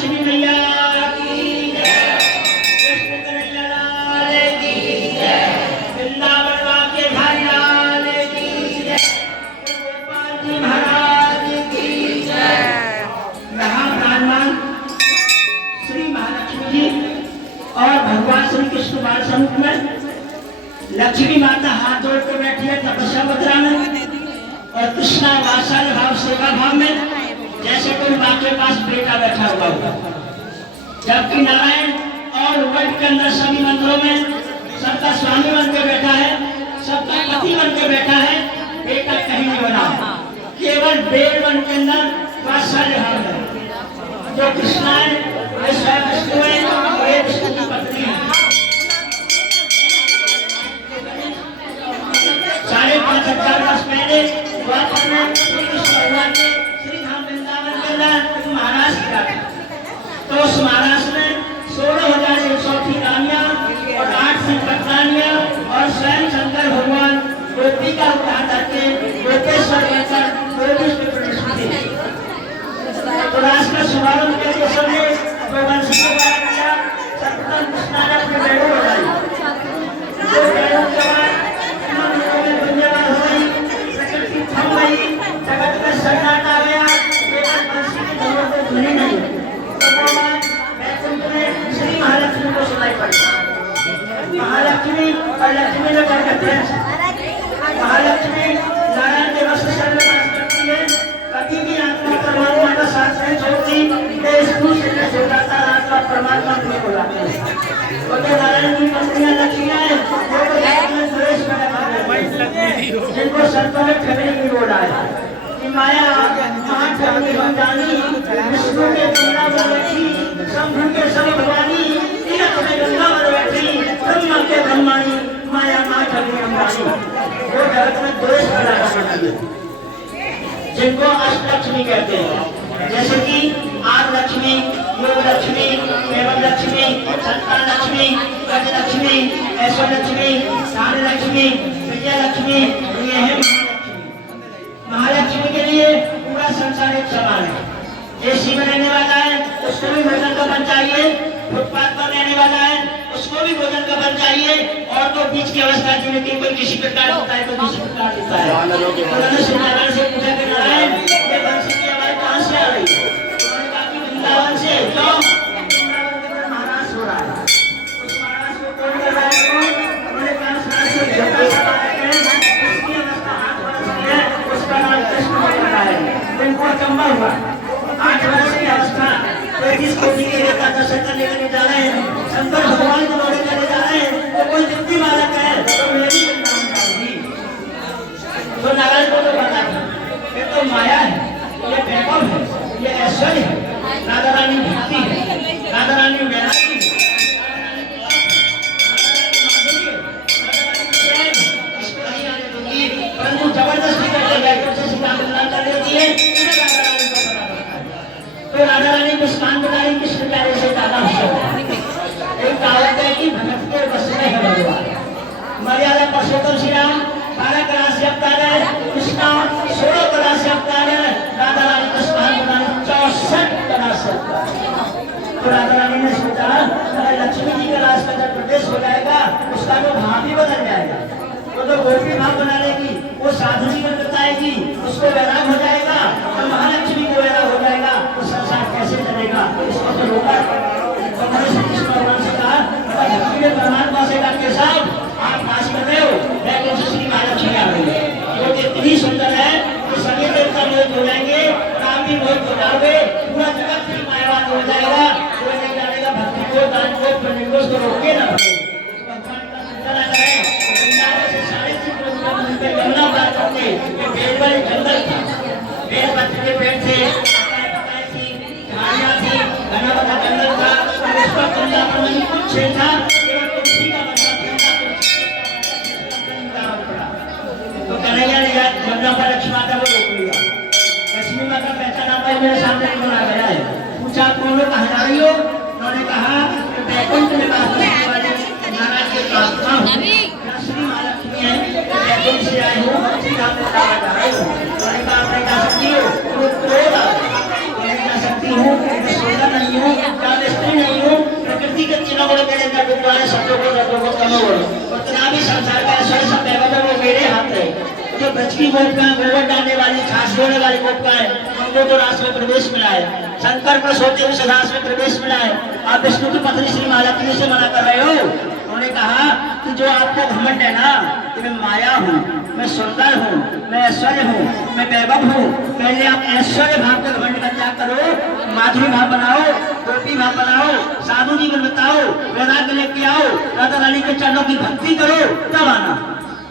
लक्ष्मी मैया की जय, कृष्ण कन्हैया लाल की जय, वृंदावन वाके बिहारी लाल की जय, गोपाल जी महाराज की जय। यहाँ विराजमान श्री महालक्ष्मी जी और भगवान श्री कृष्ण बाल स्वरूप में लक्ष्मी माता हाथ जोड़ कर बैठी है तपस्या मुद्रा में, और कृष्णा वात्सल्य भाव सेवा भाव में जैसे कोई माँ के पास बेटा बैठा हुआ होगा। जबकि नारायण और वर्ल्ड के अंदर सभी मंदिरों में सबका स्वामी बन के बैठा है, सबका पति बन के बैठा है, बेटा कहीं नहीं बना, केवल बेड़ बन के अंदर वात्सल्य भाव है। जो कृष्णा है वे स्वयं विष्णु है और ये विष्णु की पत्नी है। 5,500 वर्ष पहले द्वापर में श्री कृष्ण भगवान ने श्री धाम वृंदावन के अंदर महाराज किया था। तो उस महाराज में 16,100 रानियां और 8 पत्नियां और स्वयं शंकर भगवान गोपी का उद्धार करके गोपेश्वर बनकर गोविंद में प्रवेश किए। तो रास का शुभारंभ करके सबने वंश के द्वारा किया। सर्वप्रथम कृष्णा ने अपने बैलों बजाई, जो बैलों के बाद जगत में सन्नाटा आ गया, केवल बंसी की धुन को धुनी नहीं। तो वो बात वैकुंठ में श्री महालक्ष्मी को सुनाई पड़ी। महालक्ष्मी और लक्ष्मी में क्या कहते हैं? महालक्ष्मी नारायण के वस्त्र शरण में वास करती है, कभी भी आत्मा परमात्मा का साथ नहीं छोड़ती, आत्मा परमात्मा को बुलाते हैं। तो जो नारायण की पत्नियां लक्ष्मियां हैं, जिनको संतों ने ठगने की बोला है कि माया कहाँ ठगनी हम जानी, विष्णु के गंगा में बैठी, शंभु के सब भवानी, तीरथ में गंगा में बैठी, ब्रह्मा के ब्रह्माणी, माया कहाँ ठगनी हम जानी। वो जगत में दोष पैदा करती है, जिनको अष्टलक्ष्मी कहते हैं। जैसे कि आद लक्ष्मी, योग लक्ष्मी, एवं लक्ष्मी, संतान लक्ष्मी, गज लक्ष्मी, ऐश्वर्य लक्ष्मी, सार लक्ष्मी, विजय लक्ष्मी, ये है महालक्ष्मी। महालक्ष्मी के लिए पूरा संसार एक समान है। एसी में रहने वाला है उसको भी भोजन का बन चाहिए, फुटपाथ पर रहने वाला है उसको भी भोजन का बन चाहिए, और तो बीच की अवस्था जीने की कोई किसी प्रकार होता है, तो किसी प्रकार होता है। उन्होंने श्रीनारायण से पूछा कि नारायण ये बंसी की आवाज कहाँ से आ रही है? उन्होंने कहा कि वृंदावन से। क्यों? वृंदावन के अंदर महाराज हो रहा है, उस महाराज को कौन कर रहा है? उन्होंने कहा उसकी अवस्था 8 वर्ष की है, उसका नाम कृष्ण भगवान है। उनको अचंबा हुआ, 8 वर्ष की अवस्था 35 कोटि के रेखा दर्शन लेकर जा रहे हैं, शंकर भगवान को दौड़े चले जा रहे हैं, तो कोई जितनी बालक है तो मेरी तो नारायण को तो पता था ये तो माया है, ये वैभव है, ये ऐश्वर्य है, राधा रानी भक्ति है, राधा रानी वैरागी है, परंतु जबरदस्ती करके बैठक से सीता मिलना कर देती है, तो राधा रानी को स्नान बताई कृष्ण प्यारे से ज्यादा एक कहावत है कि भगत के बस में है भगवान। मर्यादा पुरुषोत्तम श्री राम 12 कला से अवतार है, कृष्णा 16 कला से अवतार है, राधा रानी को स्नान बताई 64 कला से अवतार है। तो राधा रानी ने सोचा अगर लक्ष्मी जी का राज का जब प्रदेश हो जाएगा उसका तो भाव भी बदल जाएगा, तो गोपी भाव बना लेगी, वो साधुजी में बताएगी, उसको वैराग हो जाएगा, और महालक्ष्मी को वैराग हो जाएगा, तो संसार कैसे चलेगा? इसको तो रोका। तो मैंने श्री कृष्ण भगवान से कहा भक्ति में परमात्मा से कहा के साथ आप पास कर रहे हो, लेकिन श्री महालक्ष्मी आ गई है, वो इतनी सुंदर है कि सभी देवता मोहित हो जाएंगे, आप भी मोहित हो जाओगे, पूरा जगत की मायावाद हो जाएगा, कोई नहीं जानेगा भक्ति को, दान को, पुण्य को, उसको रोके ना भगवान का सुंदर आता है। गंगा पार करके बेलवल जंगल था, बेलपत्र के पेड़ थे, थी, झाड़ियाँ थी, घना बड़ा जंगल था, और उस पर गंगा पर कुछ था, केवल तुलसी का पड़ा। तो कन्हैया ने गंगा पर लक्ष्मी माता को रोक लिया। लक्ष्मी माता पहचाना पाई, मेरे सामने कौन आ गया है? पूछा कौन लोग कहाँ जा रही हो? उन्होंने कहा वैकुंठ में बात करने वाले नारायण के प्रार्थना श्री महालक्ष्मी है, वैकुंठ से आए हो, श्री धाम में जा रहे हो। उन्होंने कहा मैं जा सकती हूँ, मैं जा सकती हूँ, मैं सोचा नहीं हूँ, कोप का गोबर डालने वाली छाछ छोड़ने वाली कोप का है, हमको तो रास में प्रवेश मिला है। शंकर पर सोते हुए सदास में प्रवेश मिला है। आप विष्णु की पत्नी श्री महालक्ष्मी से मना कर रहे हो। उन्होंने कहा कि जो आपको घमंड है ना कि मैं माया हूँ, मैं सुंदर हूँ, मैं ऐश्वर्य हूँ, मैं वैभव हूँ, पहले आप ऐश्वर्य भाव का घमंड का त्याग करो, माधुरी भाव बनाओ, गोपी भाव बनाओ, साधु जीवन बताओ, वैराग्य लेके आओ, राधा रानी के चरणों की भक्ति करो, तब आना।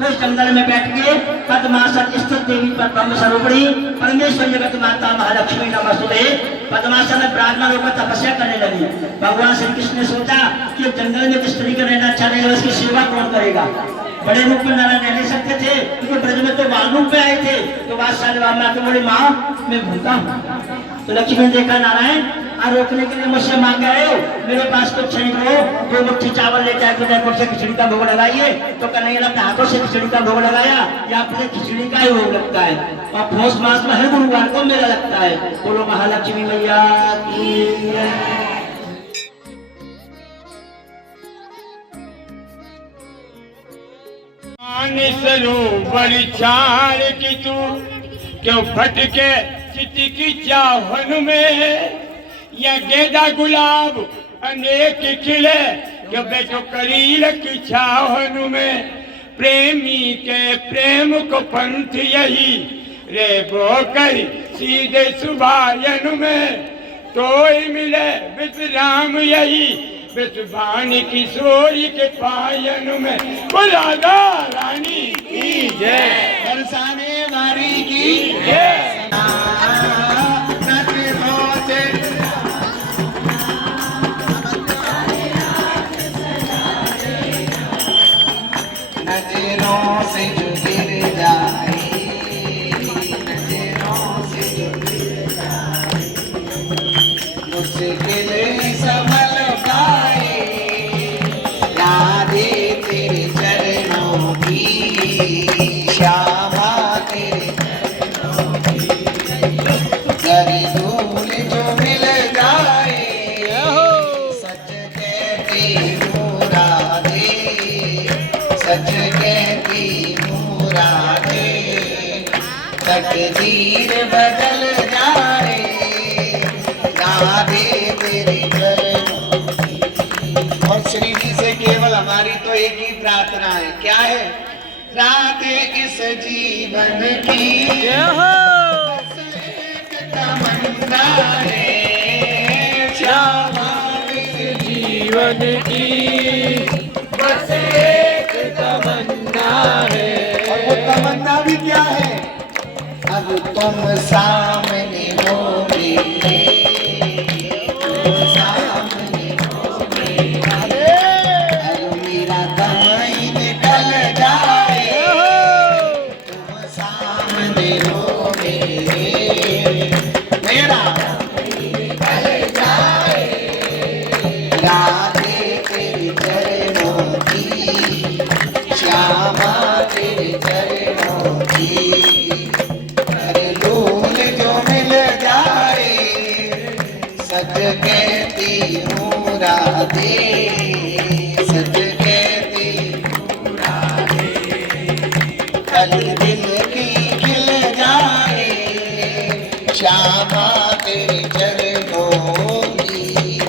उस जंगल में बैठ के पद्मासन स्थित देवी पर ब्रह्म स्वरूपिणी परमेश्वर जगत माता महालक्ष्मी नमस्तुते पद्मासन में विराजमान होकर तपस्या करने लगी। भगवान श्री कृष्ण ने सोचा कि जंगल में जिस तरीके रहना अच्छा नहीं, उसकी सेवा कौन करेगा। बड़े रूप में नारायण रह नहीं सकते थे, क्योंकि ब्रज में तो बाल रूप में आए थे। तो बादशाह ने आके बोले माँ मैं भूखा हूँ। तो लक्ष्मी ने देखा नारायण और रोकने के लिए मुझसे मांग रहे हो, मेरे पास कुछ नहीं करो, 2 मुट्ठी चावल ले जाए उदयपुर से खिचड़ी का भोग लगाइए। तो कन्हैया अपने हाथों से खिचड़ी का भोग लगाया, या अपने खिचड़ी का ही भोग लगता है। और पौष मास में हर गुरुवार को मेला लगता है। बोलो महालक्ष्मी मैया की। सरोवर छाड़ की तू क्यों भटके चिति की चाहन में, या गेंदा गुलाब अनेक खिले क्यों बैठो करील की छाहन में। प्रेमी के प्रेम को पंथ यही रे वो करी सीधे सुभायन में, तो मिले विश्राम यही विश्वानी किशोरी के पायन में। राधा रानी की जय, बरसाने वारी की जय। नजरों से जो गिर जाए, नजरों से जो गिर जाए, मुश्किल संभल पाए, यादें तेरे चरणों की, श्यामा तेरे चरणों की, कर धूल जो मिल जाए, सच कहती मुरादे, सच कहती मुरादे, तकदीर बदल जाए, यादें तेरे चरणों की। और श्री जी से केवल हमारी तो एक ही प्रार्थना है, क्या है? राधे इस जीवन की बस एक तमन्ना है, श्यामा इस जीवन की बस एक तमन्ना है। और वो तमन्ना भी क्या है? अब तुम सामने हो मेरे, तुम सामने हो मेरे, अरे मेरा दम ही निकल जाए, तुम सामने हो मेरे, मेरा दम ही निकल जाए, राधे तेरे चरणों की, श्यामा तेरे चरणों की, अरे धूल जो मिल जाए, सच कहती हूँ राधे, सच कहती हूँ राधे, कल दिल की खिल जाए, श्यामा तेरे चरणों की।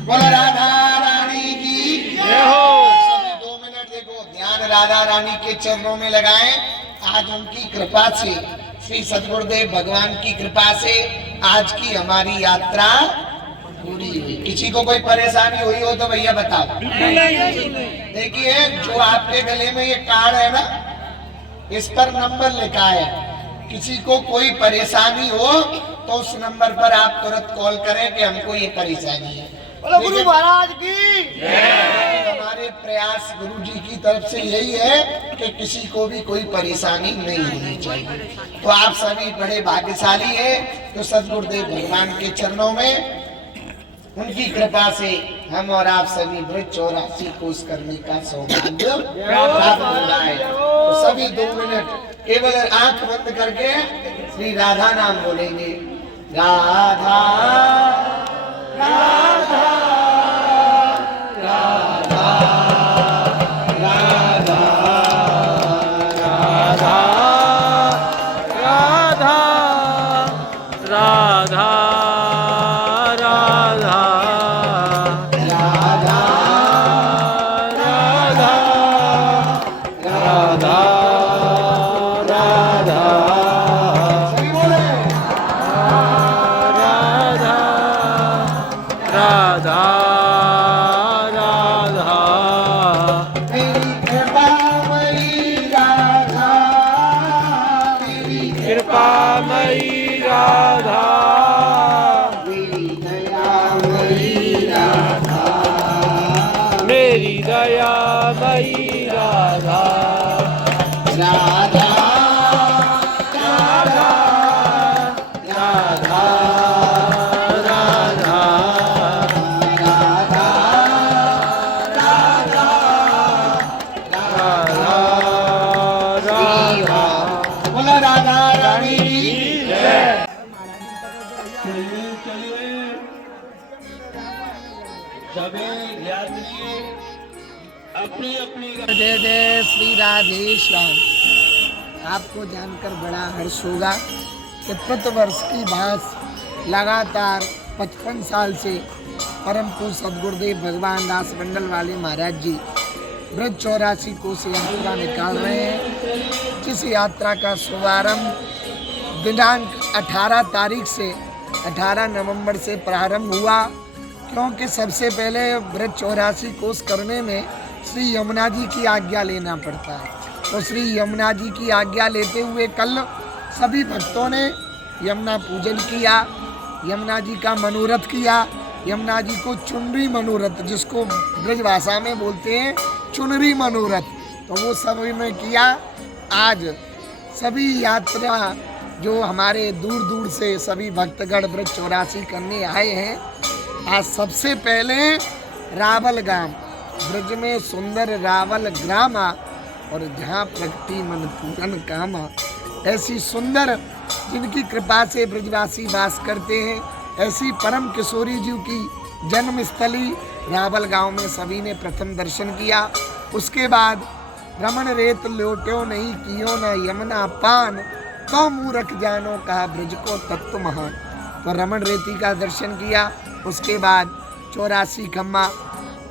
बोलो राधा रानी की जय हो। सभी 2 मिनट देखो, ध्यान राधा रानी के चरणों में लगाएं। आज उनकी कृपा से, श्री सद्गुरुदेव भगवान की कृपा से आज की हमारी यात्रा पूरी हुई। किसी को कोई परेशानी हुई हो तो भैया बताओ। देखिए, जो आपके गले में ये कार्ड है ना, इस पर नंबर लिखा है। किसी को कोई परेशानी हो तो उस नंबर पर आप तुरंत कॉल करें कि हमको ये परेशानी है। गुरु महाराज की हमारे प्रयास गुरु जी की तरफ से यही है कि किसी को भी कोई परेशानी नहीं होनी चाहिए। तो आप सभी बड़े भाग्यशाली हैं, तो सद्गुरुदेव भगवान के चरणों में उनकी कृपा से हम और आप सभी ब्रज 84 कोस करने का सौभाग्य प्राप्त हुआ है। तो सभी 2 मिनट केवल आंख बंद करके श्री राधा नाम बोलेंगे। राधा राधा राधा राधा राधा चलिए सभी यात्री अपनी अपनी जय जय श्री राधेश्याम। आपको जानकर बड़ा हर्ष होगा कि प्रतिवर्ष की भांस लगातार 55 साल से परम पूज्य सदगुरुदेव भगवान दास मंडल वाले महाराज जी ब्रज 84 कोस यात्रा निकाल रहे हैं, जिस यात्रा का शुभारंभ दिनांक 18 तारीख से 18 नवंबर से प्रारंभ हुआ। क्योंकि सबसे पहले ब्रज 84 कोस करने में श्री यमुना जी की आज्ञा लेना पड़ता है। तो श्री यमुना जी की आज्ञा लेते हुए कल सभी भक्तों ने यमुना पूजन किया, यमुना जी का मनोरथ किया। यमुना जी को चुनरी मनोरथ, जिसको ब्रज भाषा में बोलते हैं चुनरी मनोरथ, तो वो सभी में किया। आज सभी यात्रा जो हमारे दूर दूर से सभी भक्तगण ब्रज 84 करने आए हैं, आज सबसे पहले रावल गांव, ब्रज में सुंदर रावल ग्रामा और जहाँ प्रगति मन पूरन कामा, ऐसी सुंदर जिनकी कृपा से ब्रजवासी वास करते हैं, ऐसी परम किशोरी जी की जन्मस्थली रावल गांव में सभी ने प्रथम दर्शन किया। उसके बाद रमण रेत लोट्यो नहीं कियो न यमुना पान, तो मूर्ख जानो कहा ब्रज को तत्व महान। तो रमण रेती का दर्शन किया। उसके बाद 84 खम्मा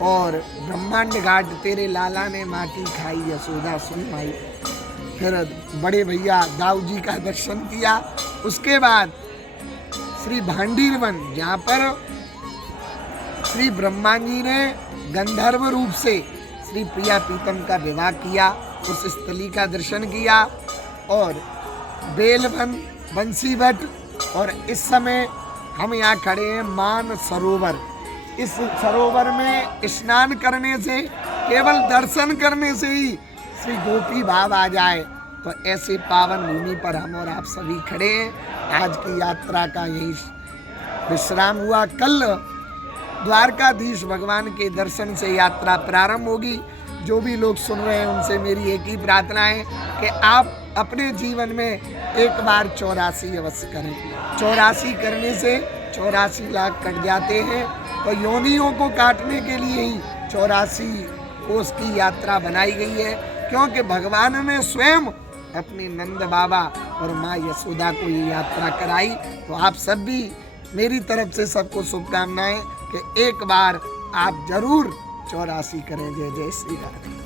और ब्रह्मांड घाट तेरे लाला ने माटी खाई यशोदा सुन माई। फिर बड़े भैया दाऊ जी का दर्शन किया। उसके बाद श्री भांडीर वन, जहाँ पर श्री ब्रह्मा जी ने गंधर्व रूप से श्री प्रिया प्रीतम का विवाह किया, उस स्थली का दर्शन किया। और बेलवन बंसी भट्ट, और इस समय हम यहाँ खड़े हैं मान सरोवर। इस सरोवर में स्नान करने से, केवल दर्शन करने से ही श्री गोपी भाव आ जाए, तो ऐसे पावन भूमि पर हम और आप सभी खड़े हैं। आज की यात्रा का यही विश्राम हुआ। कल द्वारकाधीश भगवान के दर्शन से यात्रा प्रारंभ होगी। जो भी लोग सुन रहे हैं उनसे मेरी एक ही प्रार्थना है कि आप अपने जीवन में एक बार 84 अवश्य करें। 84 करने से 84 लाख कट जाते हैं, तो योनियों को काटने के लिए ही 84 कोस की यात्रा बनाई गई है। क्योंकि भगवान ने स्वयं अपने नंद बाबा और माँ यशोदा को ये यात्रा कराई। तो आप सब भी मेरी तरफ से सबको शुभकामनाएं कि एक बार आप जरूर 84 करें। जय जय श्री राम।